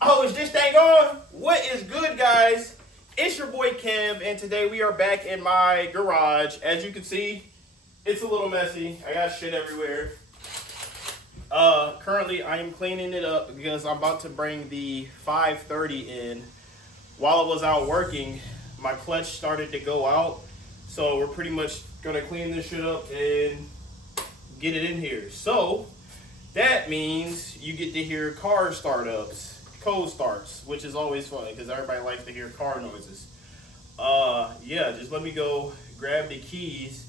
Oh, is this thing on? What is good, guys? It's your boy Kim, and today we are back in my garage. As you can see, it's a little messy. I got shit everywhere. Currently I am cleaning it up because I'm about to bring the 530 in. While I was out working, my clutch started to go out, so we're pretty much gonna clean this shit up and get it in here. So that means you get to hear car startups, cold starts, which is always fun because everybody likes to hear car noises. Yeah, just let me go grab the keys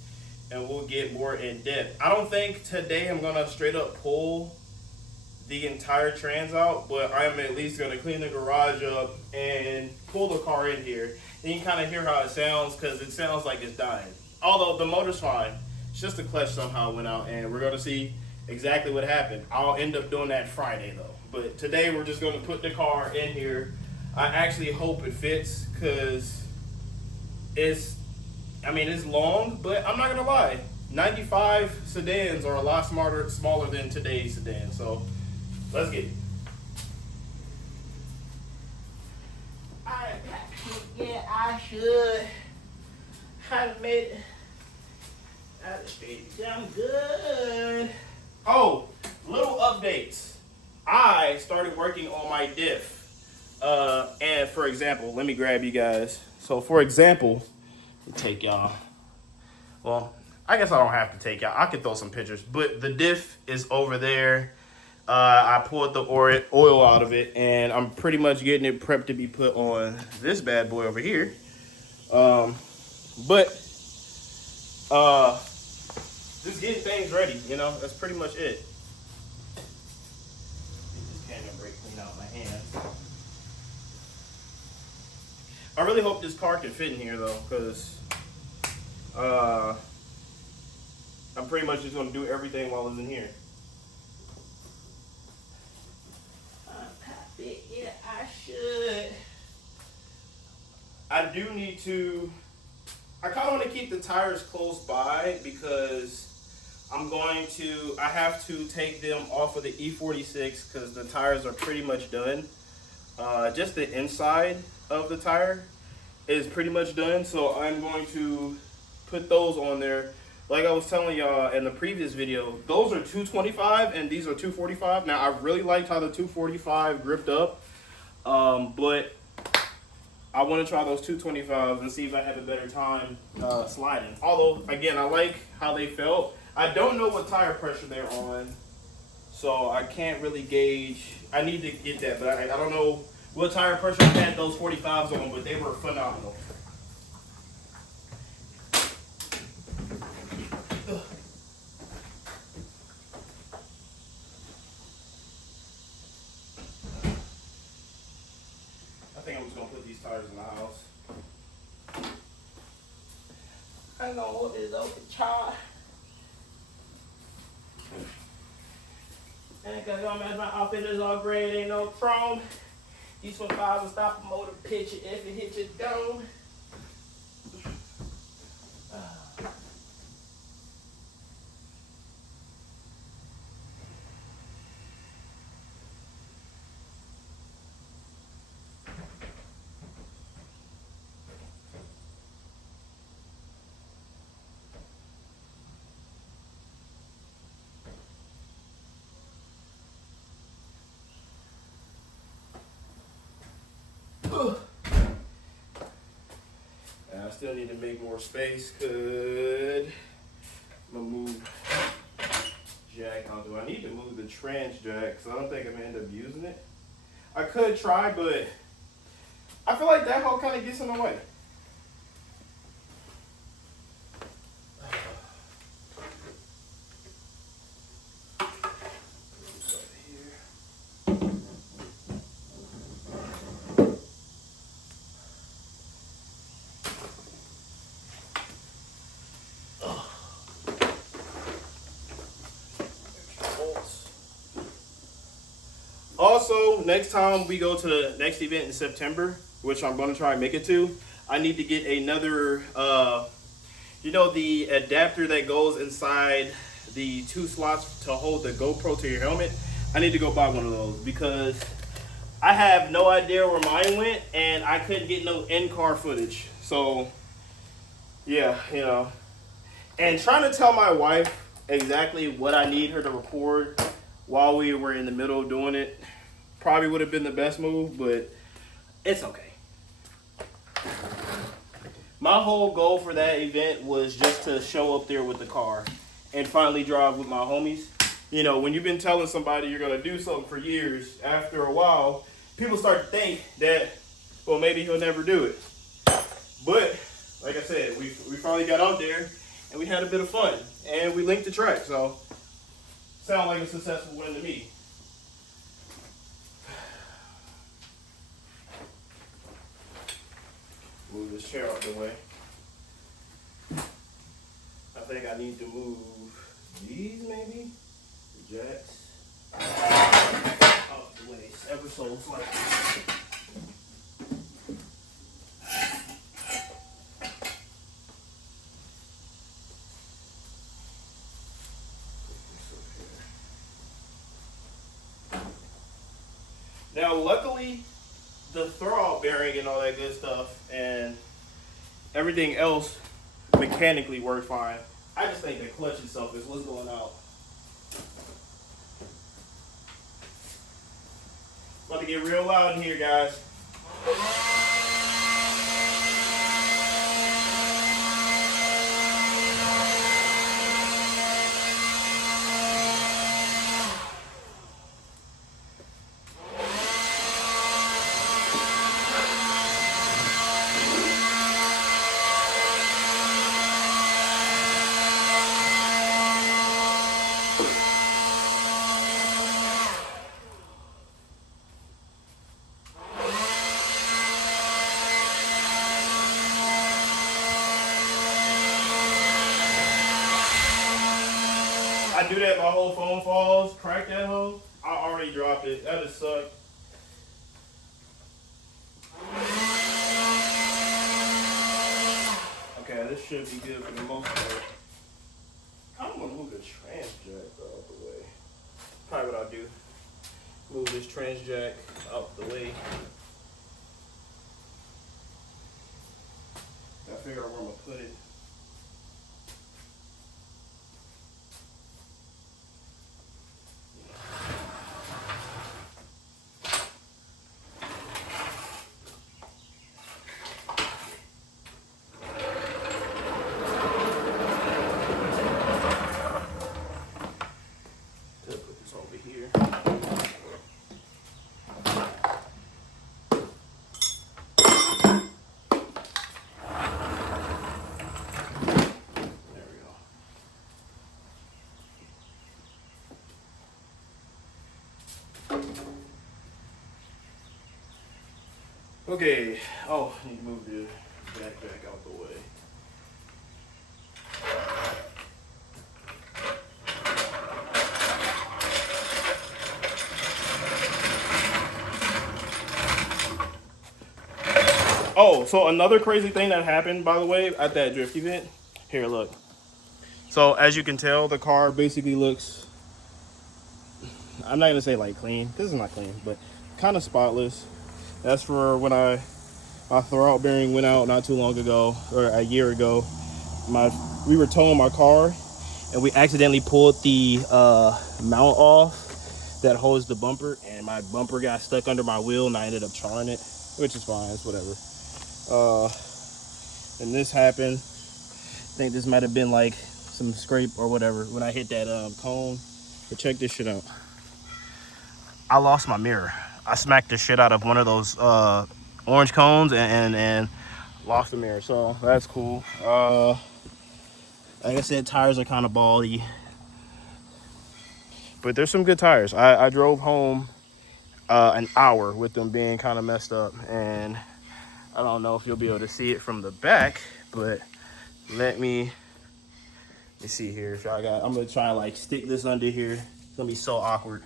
and we'll get more in depth. I don't think today I'm gonna straight up pull the entire trans out, but I'm at least gonna clean the garage up and pull the car in here. And you can kind of hear how it sounds because it sounds like it's dying. Although the motor's fine, it's just the clutch somehow went out, and we're gonna see exactly what happened. I'll end up doing that Friday though. But today we're just gonna put the car in here. I actually hope it fits because it's long, but I'm not gonna lie. 95 sedans are a lot smaller than today's sedan. So let's get it. I should have made it out of the street. I'm good. Oh, little updates. I started working on my diff. And for example, let me grab you guys. So for example, take y'all. Well, I guess I don't have to take y'all. I could throw some pictures, but the diff is over there. I pulled the oil out of it, and I'm pretty much getting it prepped to be put on this bad boy over here. Just getting things ready, you know, that's pretty much it. Get this camera brake clean out my hands. I really hope this car can fit in here though, because I'm pretty much just gonna do everything while it's in here. Yeah, I should. I do need to. I kind of want to keep the tires close by because I have to take them off of the E46 because the tires are pretty much done. Just the inside of the tire is pretty much done, so I'm going to put those on there. Like I was telling y'all in the previous video, those are 225 and these are 245. Now, I really liked how the 245 gripped up, but I want to try those 225s and see if I have a better time sliding. Although, again, I like how they felt. I don't know what tire pressure they're on, so I can't really gauge. I need to get that, but I don't know what tire pressure I had those 45s on, but they were phenomenal. I think I'm just gonna put these tires in the house. I'm gonna hold this open char. And cause my outfit is all gray, it ain't no chrome. These 25s will stop a motor picture if it hits your dome. I still need to make more space. I'm gonna move jack out. Do I need to move the trans jack? Because I don't think I'm gonna end up using it. I could try, but I feel like that hole kind of gets in the way. Also, next time we go to the next event in September, which I'm going to try and make it to, I need to get another, the adapter that goes inside the 2 slots to hold the GoPro to your helmet. I need to go buy one of those because I have no idea where mine went, and I couldn't get no in-car footage. So, yeah, you know. And trying to tell my wife exactly what I need her to record while we were in the middle of doing it probably would have been the best move, but it's okay. My whole goal for that event was just to show up there with the car and finally drive with my homies. You know, when you've been telling somebody you're going to do something for years, after a while, people start to think that, well, maybe he'll never do it. But, like I said, we finally got out there and we had a bit of fun. And we linked the track, so sound like a successful win to me. Move this chair out the way. I think I need to move these maybe. The jacks out the way ever so slightly. Now, luckily, the throwout bearing and all that good stuff and everything else mechanically worked fine. I just think the clutch itself is what's going out. About to get real loud in here, guys. I do that, my whole phone falls, crack that hoe. I already dropped it. That just sucked. Okay, this should be good for the most part. I'm gonna move the trans jack out the way. Probably what I'll do. Move this trans jack out the way. Gotta figure out where I'm gonna put it. Okay. Oh, I need to move the backpack out the way. Oh, so another crazy thing that happened, by the way, at that drift event. Here, look. So as you can tell, the car basically looks, I'm not gonna say like clean, because it's not clean, but kind of spotless. That's for when my throwout bearing went out not too long ago, or a year ago. We were towing my car, and we accidentally pulled the mount off that holds the bumper, and my bumper got stuck under my wheel, and I ended up charring it, which is fine. It's whatever. And this happened. I think this might have been like some scrape or whatever when I hit that cone. But check this shit out. I lost my mirror. I smacked the shit out of one of those orange cones and lost the mirror. So that's cool. Like I said, tires are kind of baldy, but there's some good tires. I drove home an hour with them being kind of messed up, and I don't know if you'll be able to see it from the back, but let me see here. So I'm gonna try to like stick this under here. It's gonna be so awkward.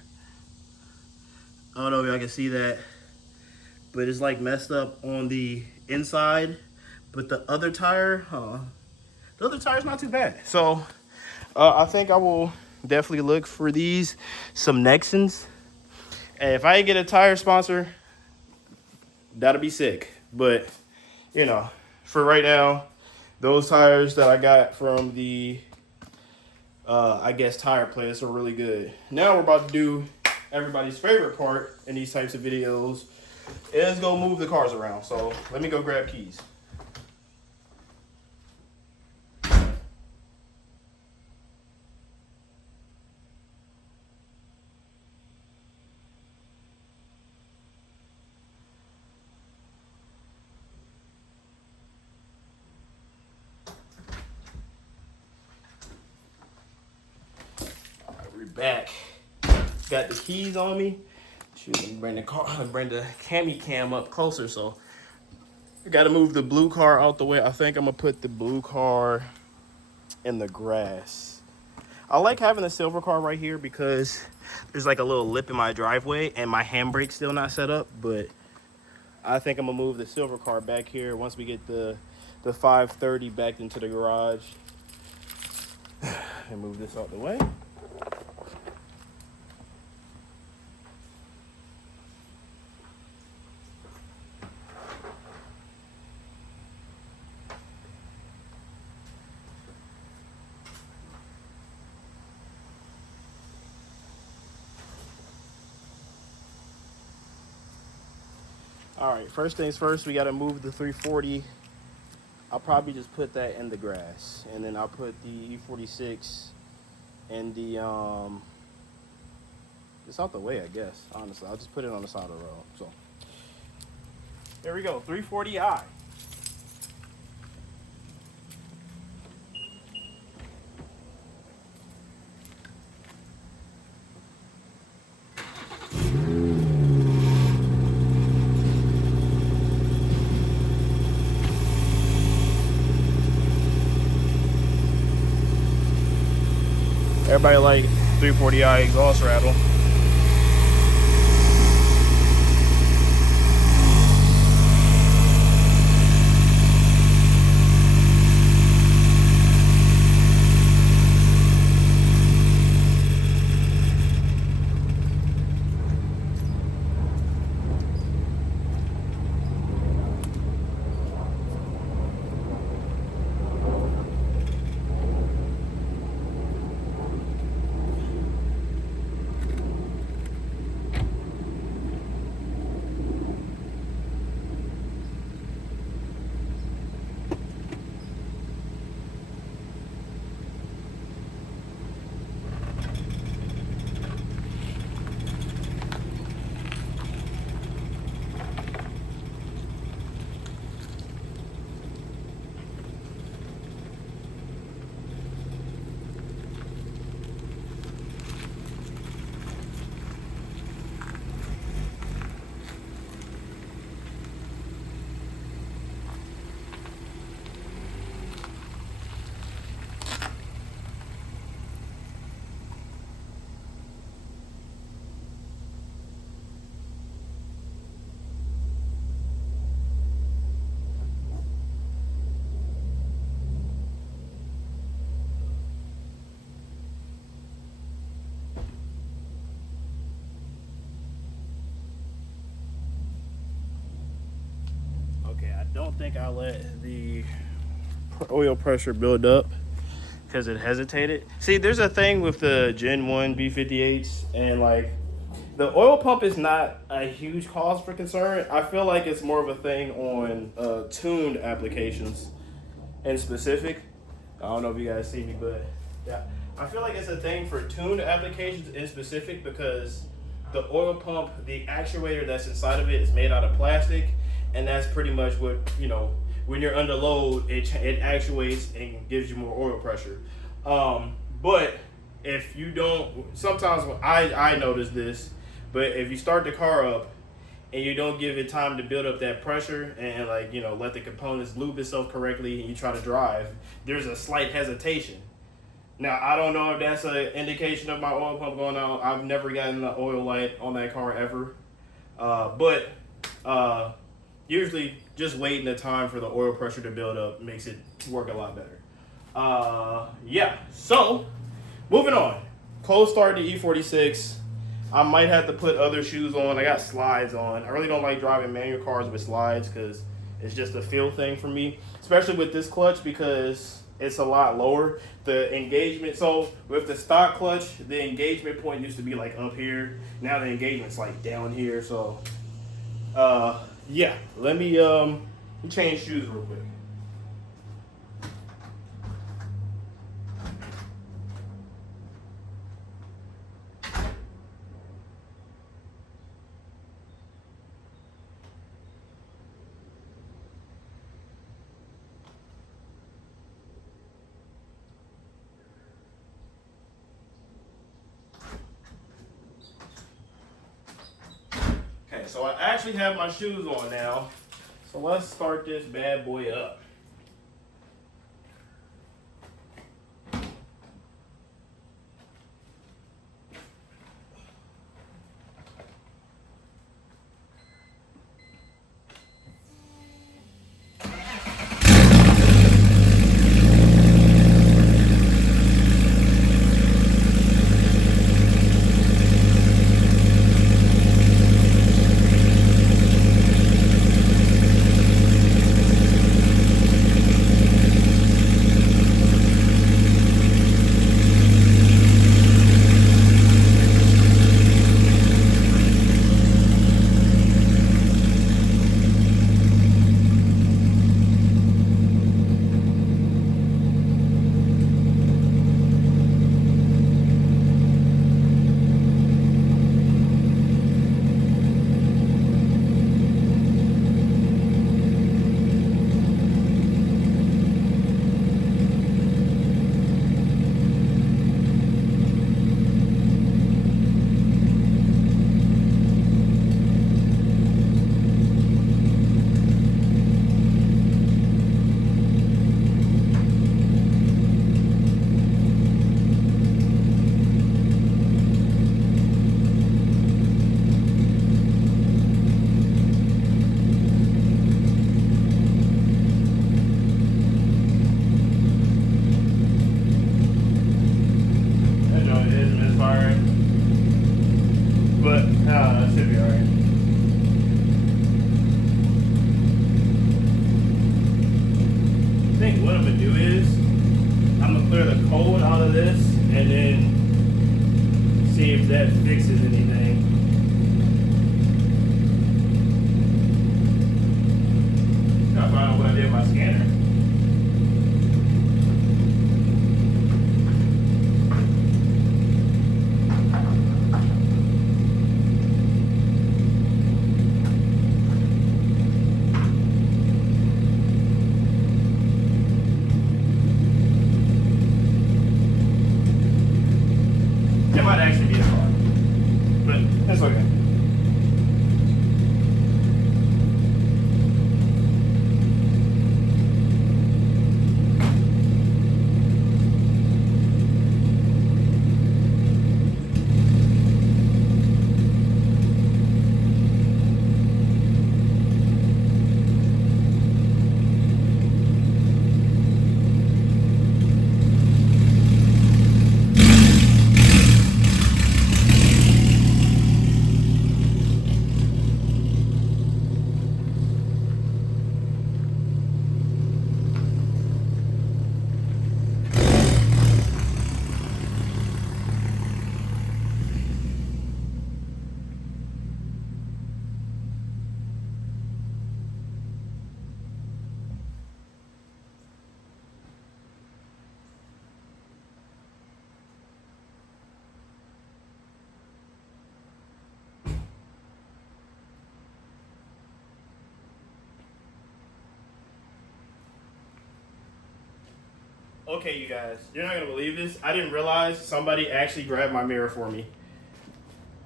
I don't know if y'all can see that, but it's like messed up on the inside, but the other tire, the other tire's not too bad. So I think I will definitely look for some Nexans. And if I get a tire sponsor, that'll be sick. But, you know, for right now, those tires that I got from the, I guess, tire place are really good. Now we're about to do everybody's favorite part in these types of videos is go move the cars around. So let me go grab keys. All right, we're back. Got the keys on me. Shoot, let me bring the cami cam up closer. So I got to move the blue car out the way. I think I'm gonna put the blue car in the grass. I like having the silver car right here because there's like a little lip in my driveway and my handbrake's still not set up. But I think I'm gonna move the silver car back here once we get the 530 back into the garage and move this out the way. All right, first things first, we got to move the 340. I'll probably just put that in the grass, and then I'll put the E46 and the it's out the way, I guess. Honestly, I'll just put it on the side of the road. So there we go, 340i. Everybody like 340i exhaust rattle. I don't think I let the oil pressure build up because it hesitated. See, there's a thing with the Gen 1 B58s, and like the oil pump is not a huge cause for concern. I feel like it's more of a thing on tuned applications in specific. I don't know if you guys see me, but yeah, I feel like it's a thing for tuned applications in specific because the oil pump, the actuator that's inside of it is made out of plastic. And that's pretty much what, you know, when you're under load, it actuates and gives you more oil pressure. But if you don't, sometimes when I notice this, but if you start the car up and you don't give it time to build up that pressure and like, you know, let the components lube itself correctly and you try to drive, there's a slight hesitation. Now, I don't know if that's an indication of my oil pump going out. I've never gotten the oil light on that car ever. But usually just waiting the time for the oil pressure to build up makes it work a lot better. Yeah, so moving on. Cold start to E46. I might have to put other shoes on. I got slides on. I really don't like driving manual cars with slides because it's just a feel thing for me, especially with this clutch because it's a lot lower. The engagement, so with the stock clutch, the engagement point used to be like up here. Now the engagement's like down here. So, yeah, let me change shoes real quick. Okay, so I actually have my shoes on now. So let's start this bad boy up. But that should be alright. I think what I'm gonna do is I'm gonna clear the code out of this and then see if that fixes anything. Gotta find out what I did with my scanner. It might actually be a car, but that's okay. Okay, you guys, you're not gonna believe this. I didn't realize somebody actually grabbed my mirror for me.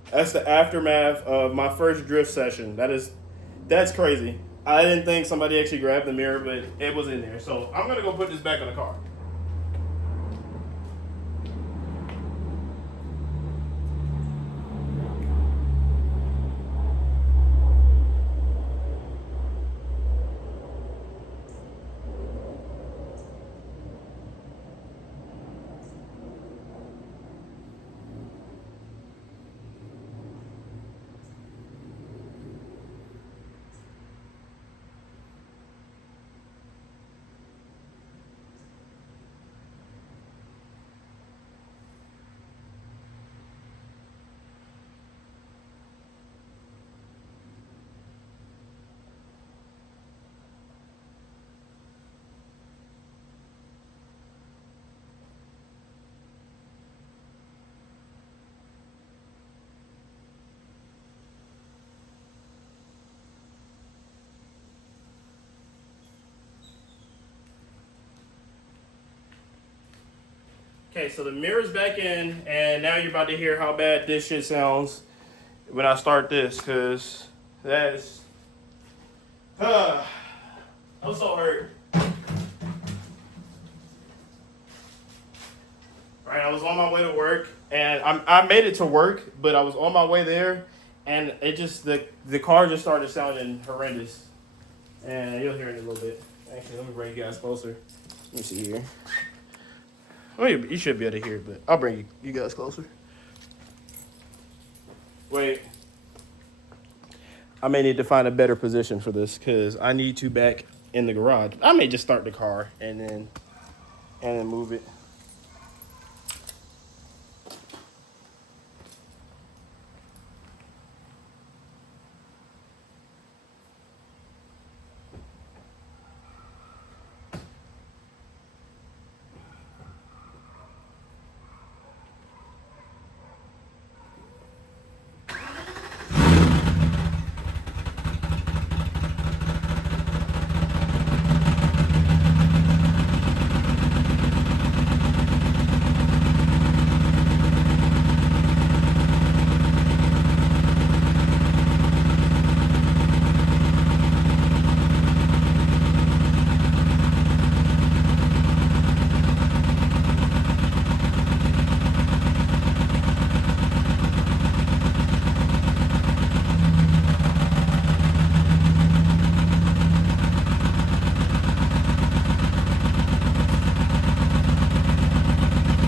That's the aftermath of my first drift session. That's crazy. I didn't think somebody actually grabbed the mirror, but it was in there. So I'm gonna go put this back in the car. Okay, so the mirror's back in, and now you're about to hear how bad this shit sounds when I start this, because that's... I'm so hurt. Right, I was on my way to work, and I made it to work, but I was on my way there, and it just, the car just started sounding horrendous. And you'll hear it in a little bit. Actually, let me bring you guys closer. Let me see here. Well, you should be able to hear it, but I'll bring you guys closer. Wait. I may need to find a better position for this, because I need to back in the garage. I may just start the car and then move it.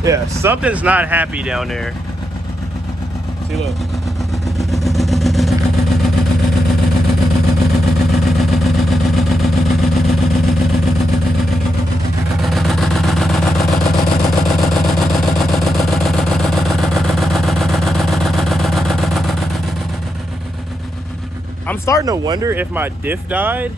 Yeah, something's not happy down there. See, look. I'm starting to wonder if my diff died.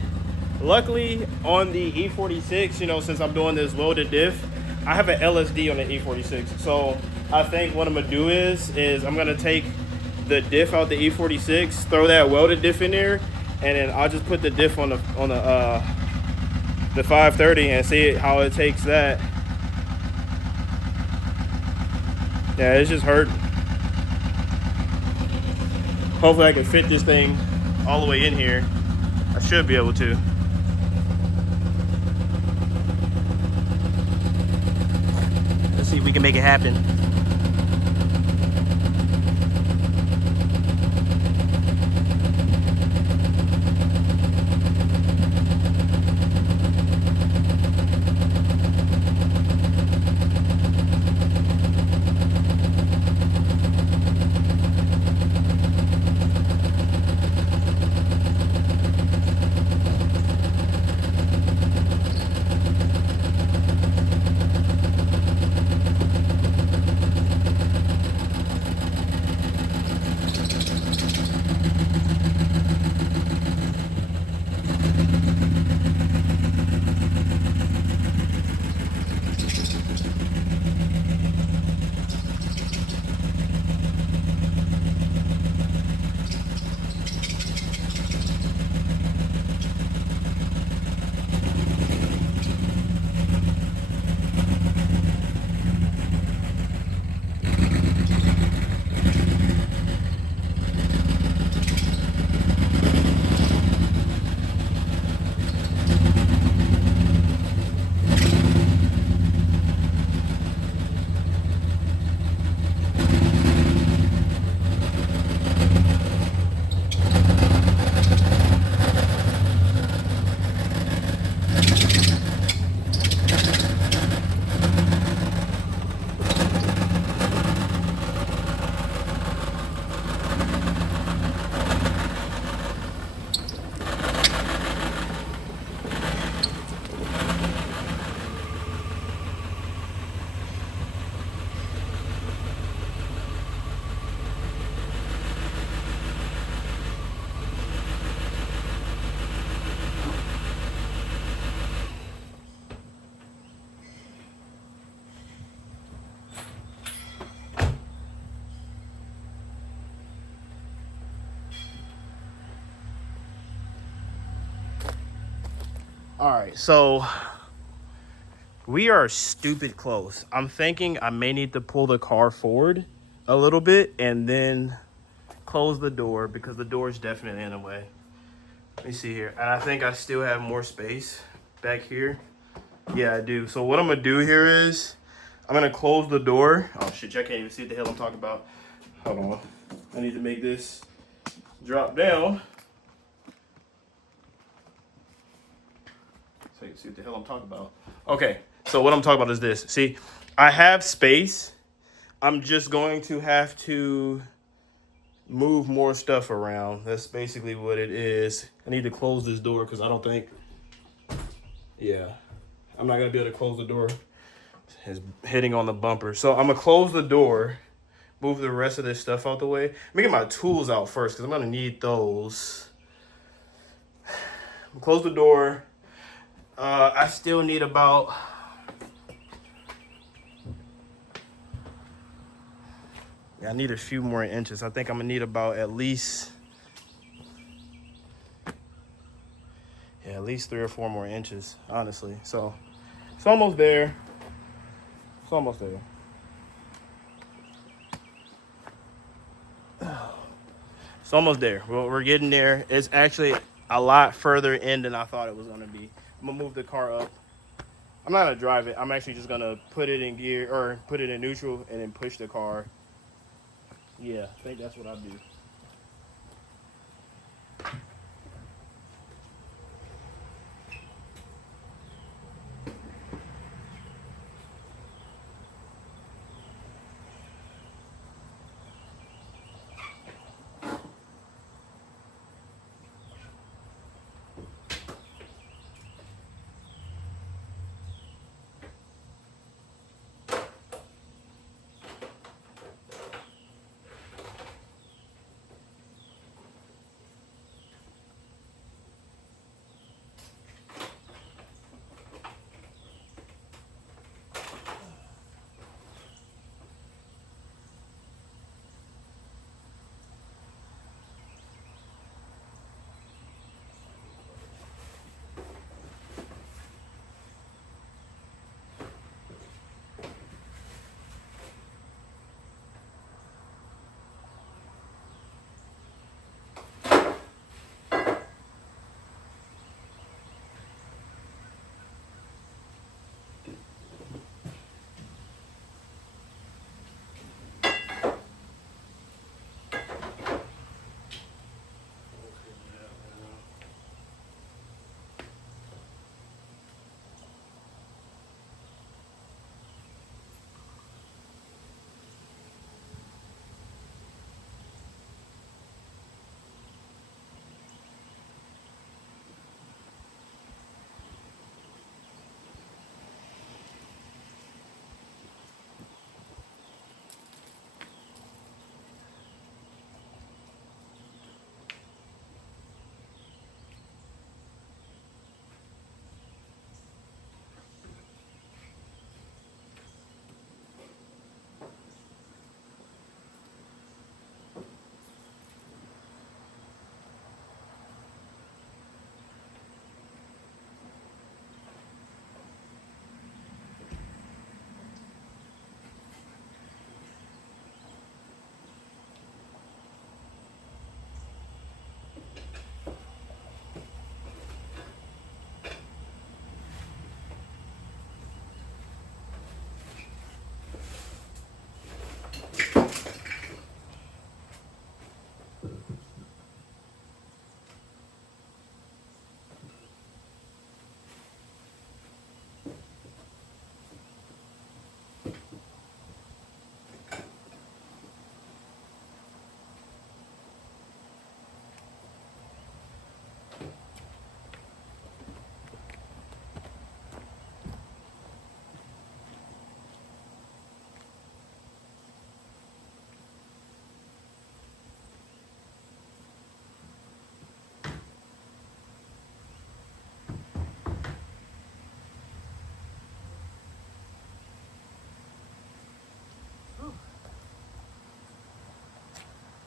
Luckily, on the E46, you know, since I'm doing this welded diff, I have an LSD on the E46. So I think what I'm gonna do is I'm gonna take the diff out the E46, throw that welded diff in there, and then I'll just put the diff on the 530 and see how it takes that. Yeah, it's just hurt. Hopefully I can fit this thing all the way in here. I should be able to. Let's see if we can make it happen. All right, so We are stupid close. I'm thinking I may need to pull the car forward a little bit and then close the door because the door is definitely in the way. Let me see here. And I think I still have more space back here. Yeah, I do. So what I'm gonna do here is I'm gonna close the door. Oh shit, I can't even see what the hell I'm talking about. Hold on. I need to make this drop down so you can see what the hell I'm talking about. Okay, so what I'm talking about is this. See, I have space. I'm just going to have to move more stuff around. That's basically what it is. I need to close this door because I don't think, yeah, I'm not gonna be able to close the door. It's hitting on the bumper. So I'm gonna close the door, move the rest of this stuff out the way. Let me get my tools out first because I'm gonna need those. Close the door. I still need about, I need a few more inches. I think I'm gonna need about at least 3 or 4 more inches, honestly. So it's almost there. It's almost there. It's almost there. Well, we're getting there. It's actually a lot further in than I thought it was gonna be. I'm gonna move the car up. I'm not gonna drive it. I'm actually just gonna put it in gear or put it in neutral and then push the car. Yeah, I think that's what I'll do.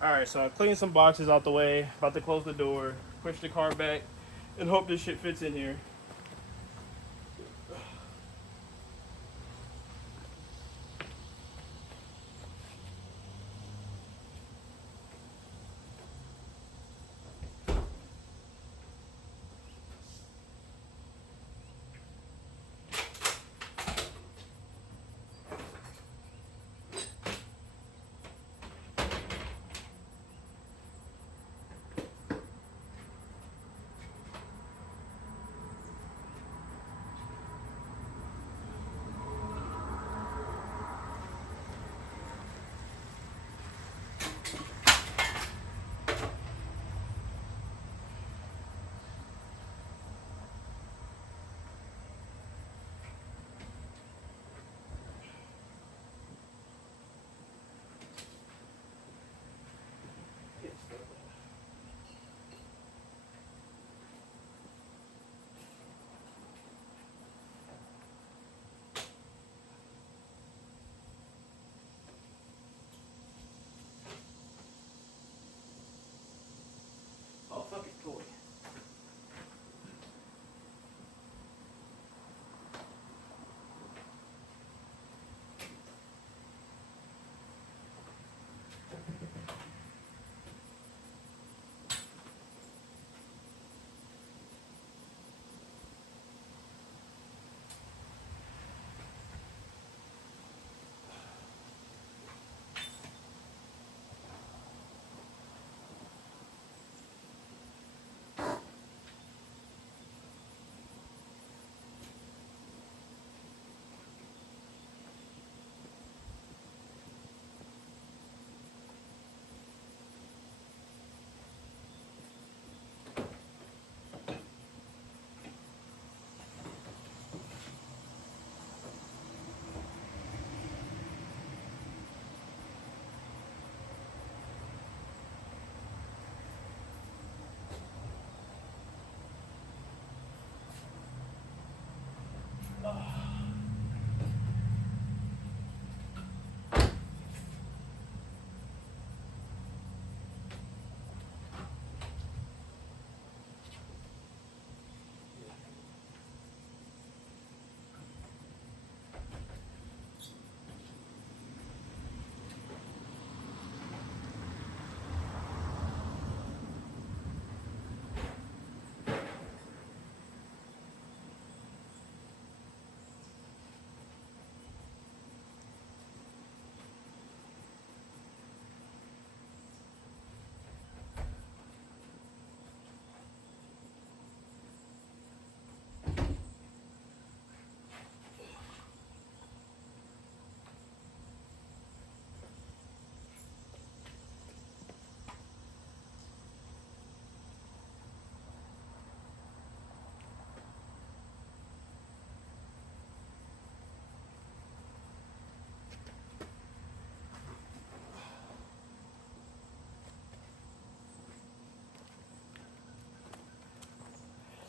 All right, so I cleaned some boxes out the way. About to close the door, push the car back, and hope this shit fits in here.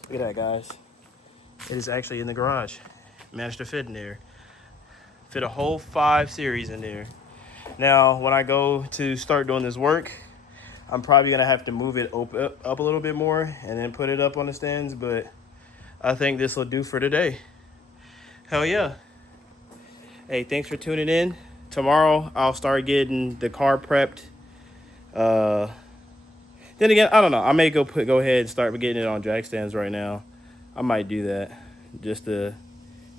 Look at that, guys. It is actually in the garage. Managed to fit in there. Fit a whole 5 series in there. Now, when I go to start doing this work, I'm probably going to have to move it up a little bit more and then put it up on the stands, but I think this will do for today. Hell yeah. Hey, thanks for tuning in. Tomorrow, I'll start getting the car prepped. Then again, I don't know. I may go ahead and start getting it on jack stands right now. I might do that just to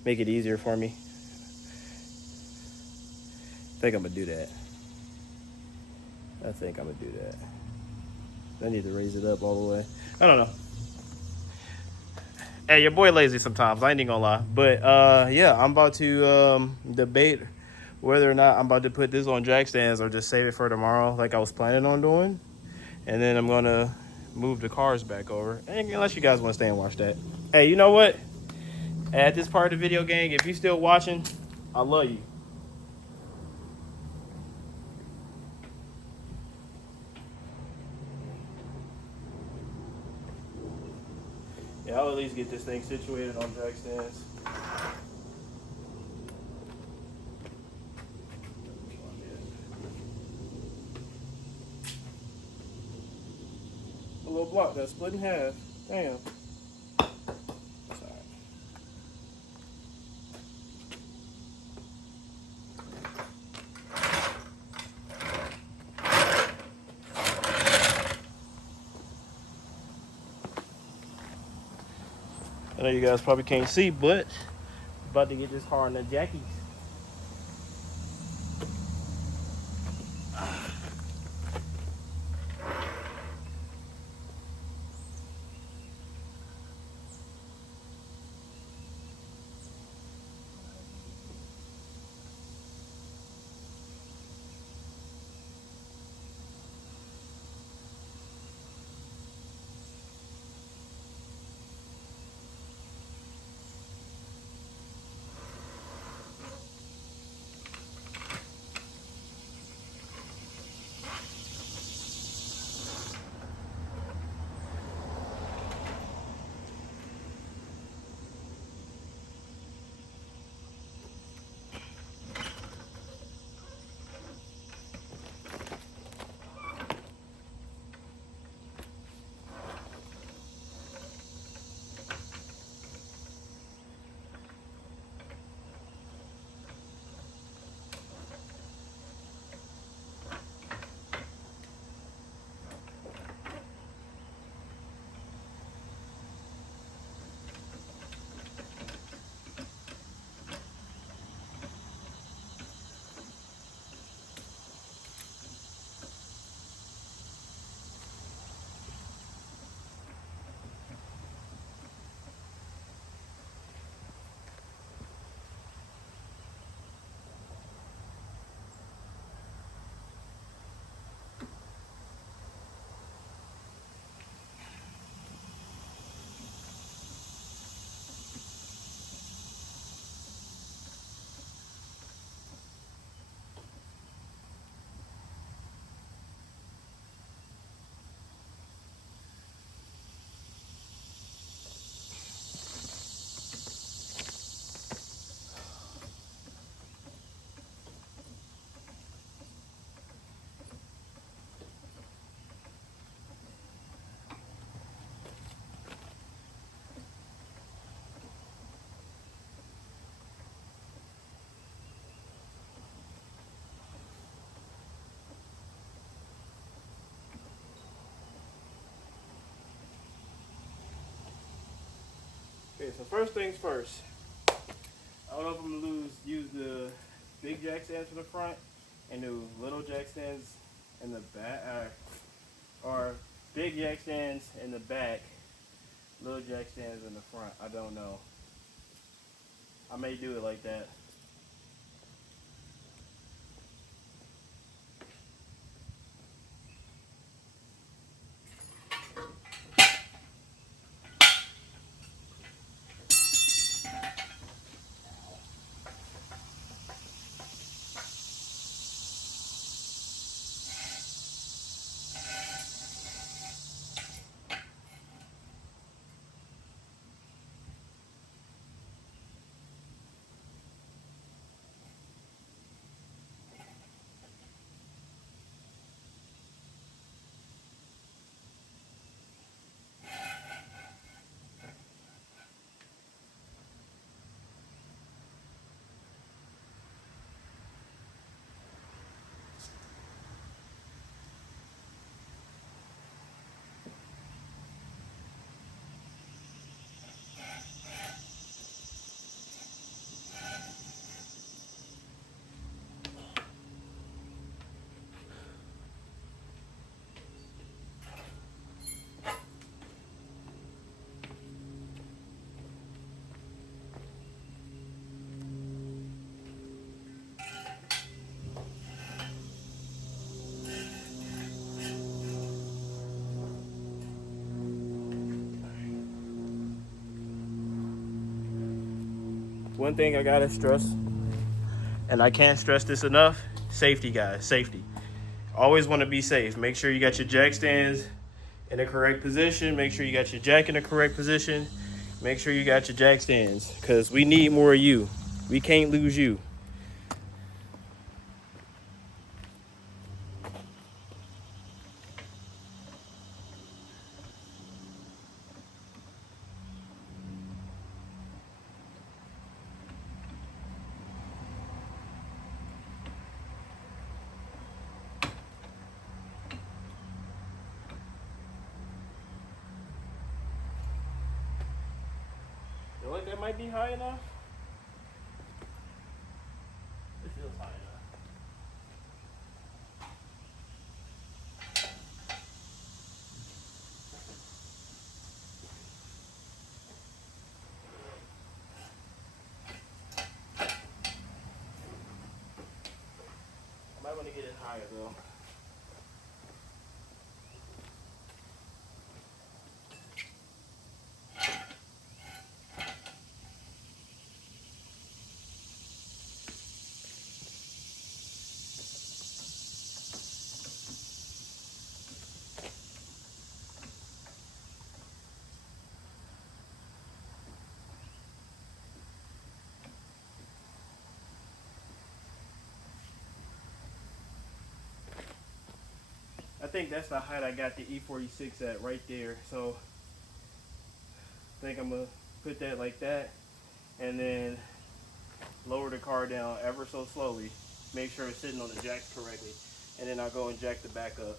make it easier for me. I think I'm going to do that. I need to raise it up all the way. I don't know. Hey, your boy lazy sometimes. I ain't even gonna lie. But yeah, I'm about to debate whether or not I'm about to put this on jack stands or just save it for tomorrow like I was planning on doing. And then I'm gonna move the cars back over. And unless you guys want to stay and watch that. Hey, you know what? At this part of the video, gang, if you still watching, I love you. Yeah, I'll at least get this thing situated on jack stands. A little block that's split in half. Damn. I know you guys probably can't see, but about to get this car in the jackies. Okay, so first things first. I don't know if I'm gonna use the big jack stands for the front and do little jack stands in the back, or big jack stands in the back, little jack stands in the front. I don't know. I may do it like that. One thing I gotta stress, and I can't stress this enough, safety, guys, safety. Always want to be safe. Make sure you got your jack stands in the correct position. Make sure you got your jack in the correct position. Make sure you got your jack stands, because we need more of you. We can't lose you. Feel like that might be high enough? It feels high enough. I might want to get it higher though. I think that's the height I got the E46 at right there. So I think I'm gonna put that like that, and then lower the car down ever so slowly. Make sure it's sitting on the jacks correctly, and then I'll go and jack the back up.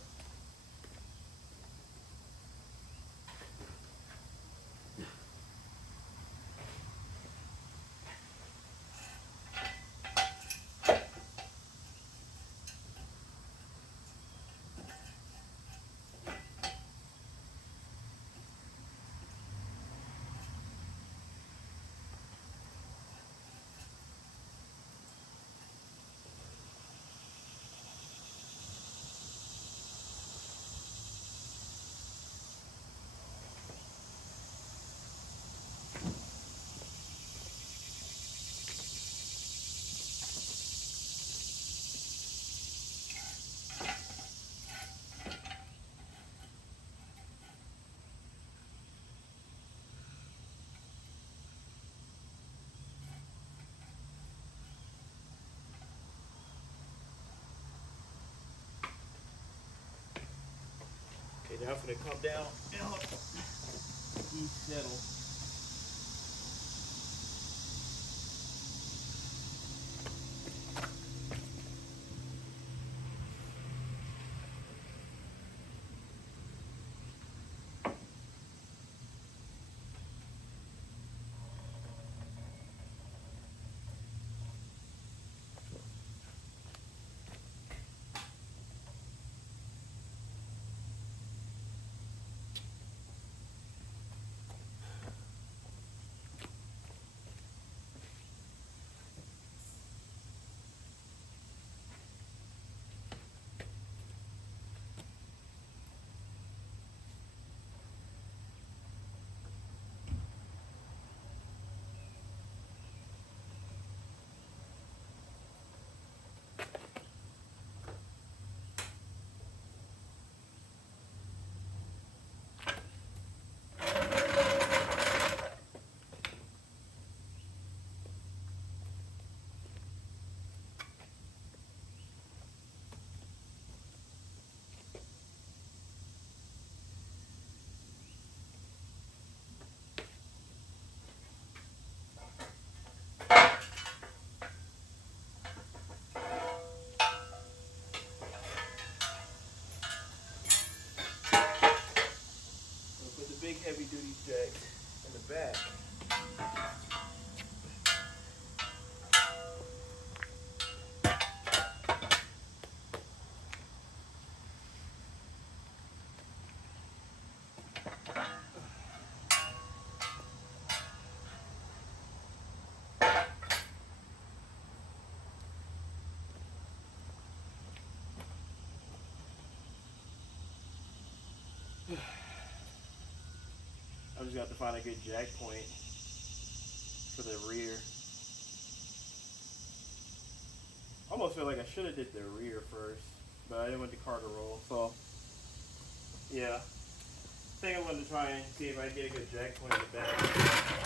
Okay, now I'm gonna come down and help these settle. I'll put the big heavy duty jack in the back. I just got to find a good jack point for the rear. almost feel like I should have did the rear first, but I didn't want the car to roll. So yeah, I think I'm going to try and see if I can get a good jack point in the back.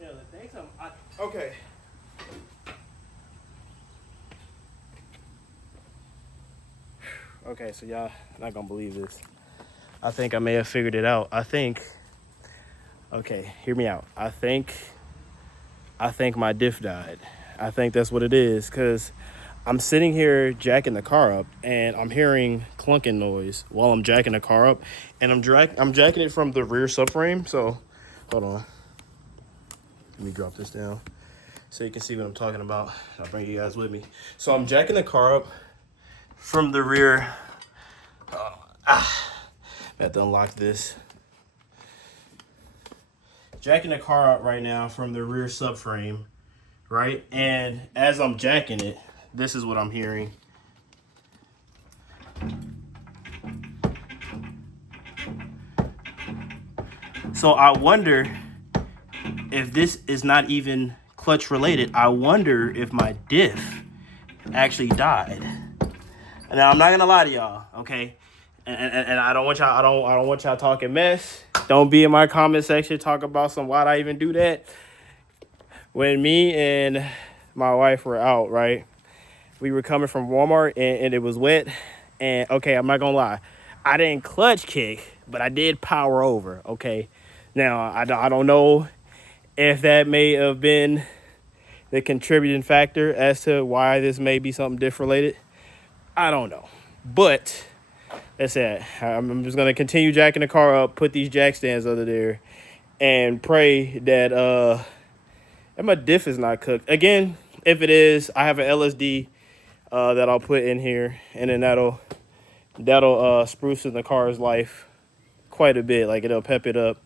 Yeah, the things okay. Okay, so y'all not gonna believe this. I think I may have figured it out. Okay, hear me out. I think my diff died. I think that's what it is, because I'm sitting here jacking the car up and I'm hearing clunking noise while I'm jacking the car up, and I'm jacking it from the rear subframe. So hold on. Let me drop this down so you can see what I'm talking about. I'll bring you guys with me. So I'm jacking the car up from the rear. I have to unlock this. Jacking the car up right now from the rear subframe, right? And as I'm jacking it, this is what I'm hearing. So I wonder if this is not even clutch related. I wonder if my diff actually died. Now I'm not gonna lie to y'all, okay? And I don't want y'all I don't want y'all talking mess. Don't be in my comment section talk about why'd I even do that. When me and my wife were out, right? We were coming from Walmart and it was wet. And okay, I'm not gonna lie, I didn't clutch kick, but I did power over, okay? Now I don't know if that may have been the contributing factor as to why this may be something diff related. I don't know. But that's it. I'm just gonna continue jacking the car up, put these jack stands under there, and pray that my diff is not cooked. Again, if it is, I have an LSD that I'll put in here, and then that'll spruce in the car's life quite a bit. Like, it'll pep it up.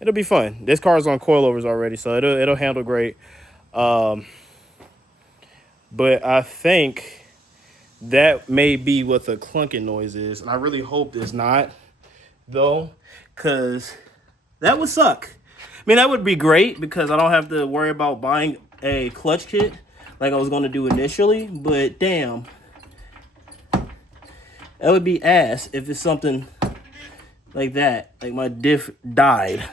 It'll be fun. This car's on coilovers already, so it'll handle great. But I think that may be what the clunking noise is, and I really hope it's not, though, because that would suck. I mean, that would be great because I don't have to worry about buying a clutch kit like I was going to do initially, but damn, that would be ass if it's something like that, like my diff died.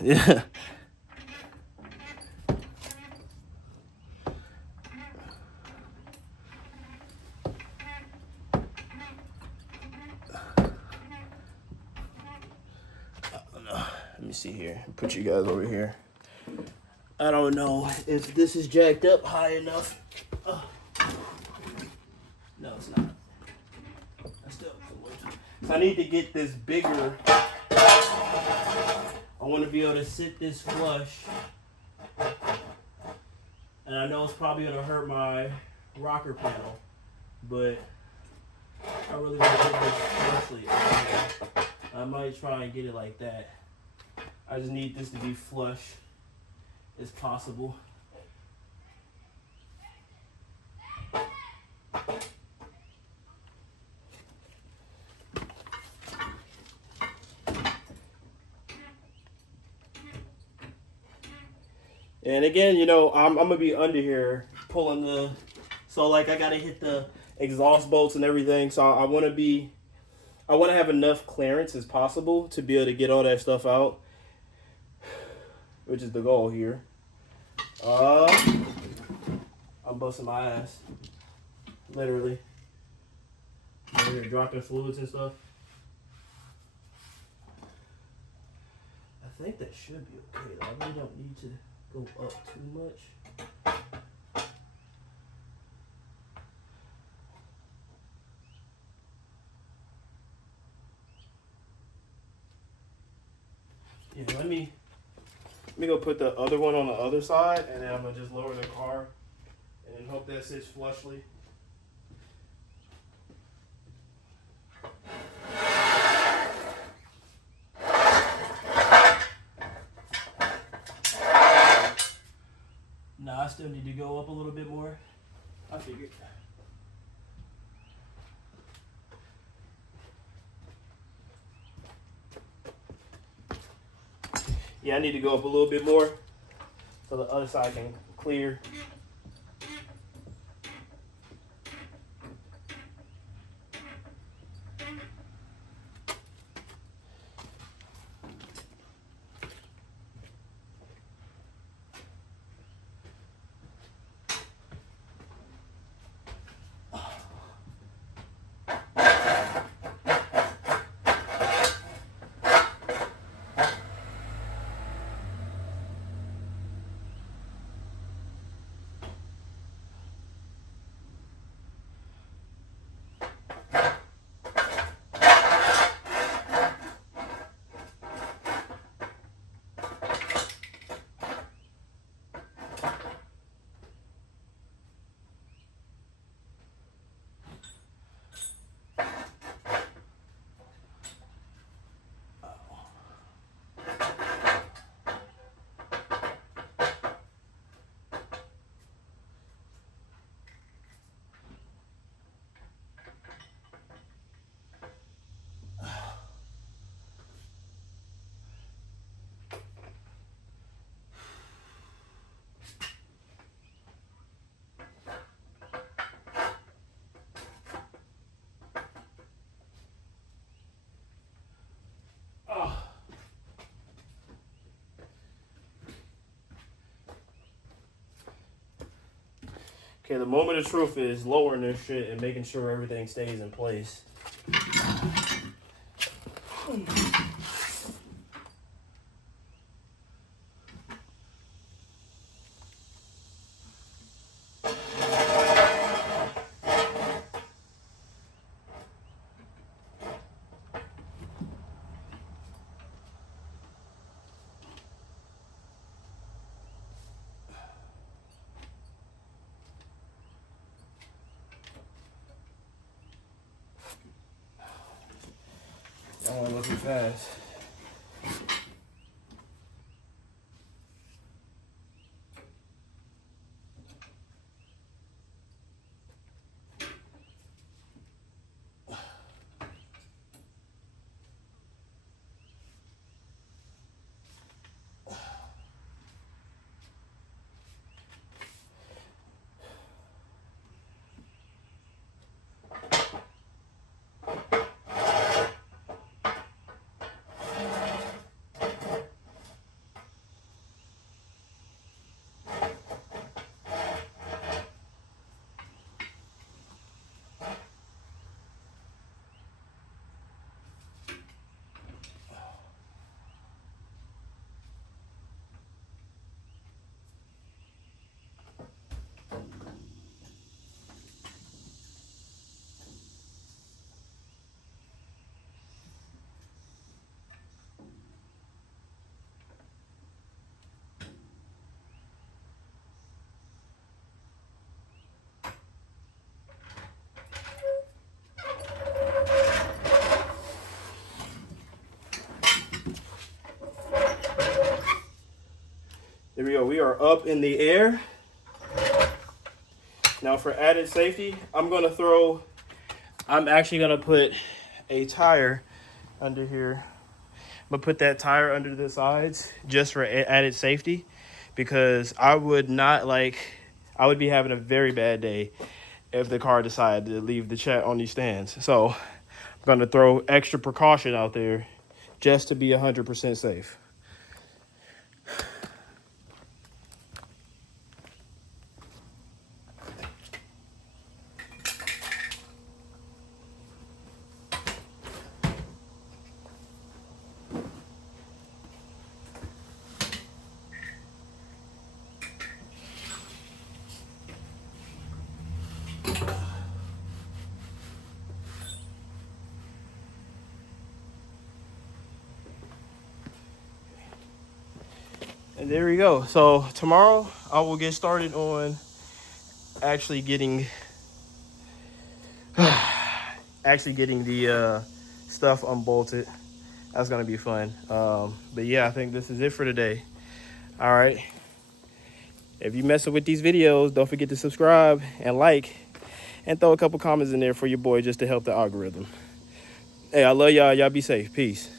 me see here. Put you guys over here. I don't know if this is jacked up high enough. No, it's not. So I need to get this bigger. I want to be able to sit this flush. And I know it's probably going to hurt my rocker panel, but I really want to get this flushly. I might try and get it like that. I just need this to be flush as possible. And again, you know, I'm gonna be under here pulling the, so like I gotta hit the exhaust bolts and everything. So I want to have enough clearance as possible to be able to get all that stuff out, which is the goal here. I'm busting my ass, literally. I'm here dropping fluids and stuff. I think that should be okay though. I really don't need to go up too much. Yeah, let me go put the other one on the other side, and then I'm gonna just lower the car and then hope that sits flushly. Nah, I still need to go up a little bit more. I figured. Yeah, I need to go up a little bit more so the other side can clear. Okay, the moment of truth is lowering this shit and making sure everything stays in place. I want to look fast. There we go. We are up in the air. Now for added safety, I'm actually gonna put a tire under here. I'm gonna put that tire under the sides just for added safety, because I would be having a very bad day if the car decided to leave the chat on these stands. So I'm gonna throw extra precaution out there just to be 100% safe. And there we go. So tomorrow I will get started on actually getting the stuff unbolted. That's gonna be fun. But yeah, I think this is it for today. All right. If you messing with these videos, don't forget to subscribe and like, and throw a couple comments in there for your boy just to help the algorithm. Hey, I love y'all. Y'all be safe. Peace.